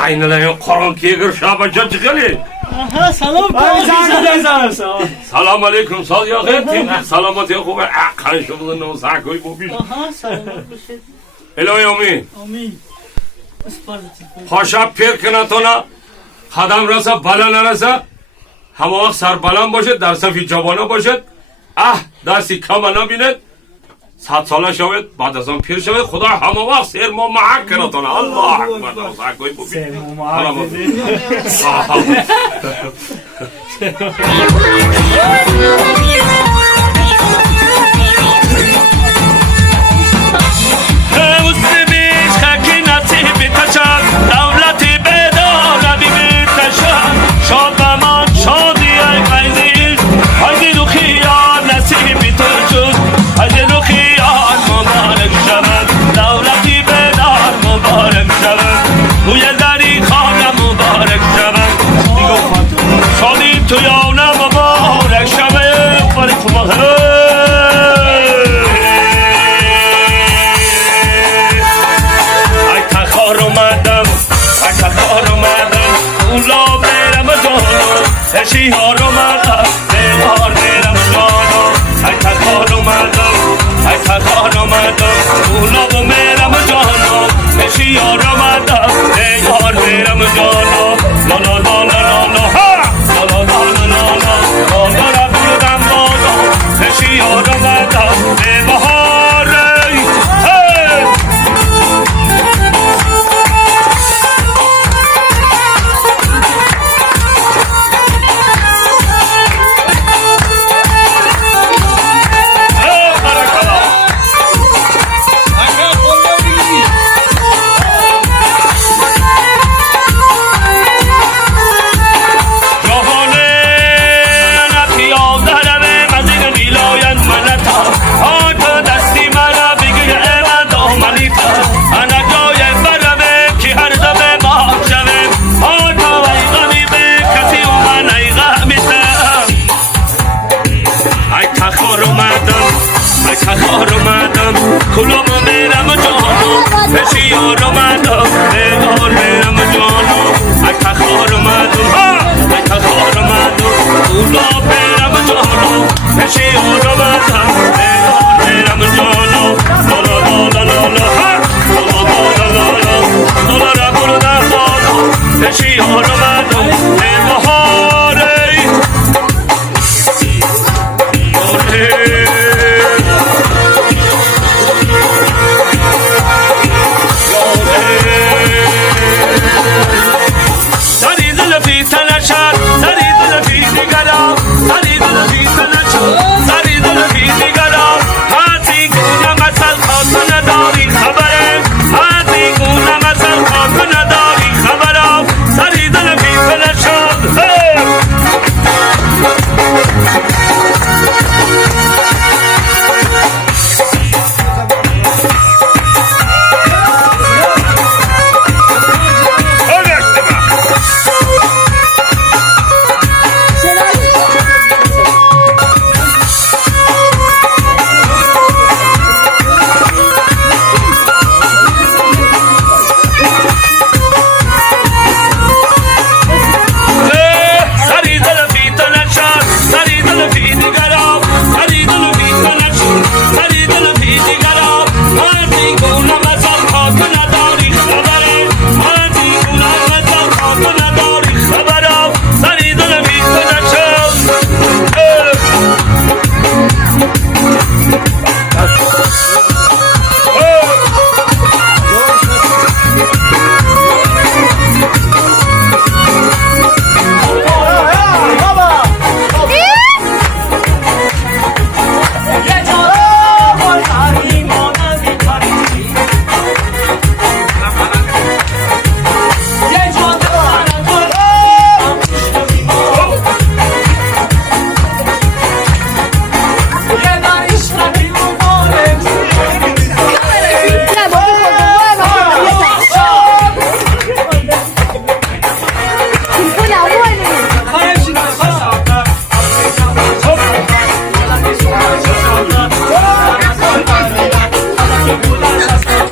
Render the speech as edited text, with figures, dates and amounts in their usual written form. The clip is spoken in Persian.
aynı lan Kur'an kiyer şabaca çıkalı. Salam aleyküm sal ya gel salamat ya خوبه karşımda ne olsa koy bu bir. Hello yomi. Paşa perkanatona خدم رسا بالا نرسا همه وقت سر بلند باشد در صف جوانه باشد دستی کم نبیند 100 ساله شود بعد از آن پیر شود خدا همه وقت سیر ما محک کنتونه الله اکبر سیر ما She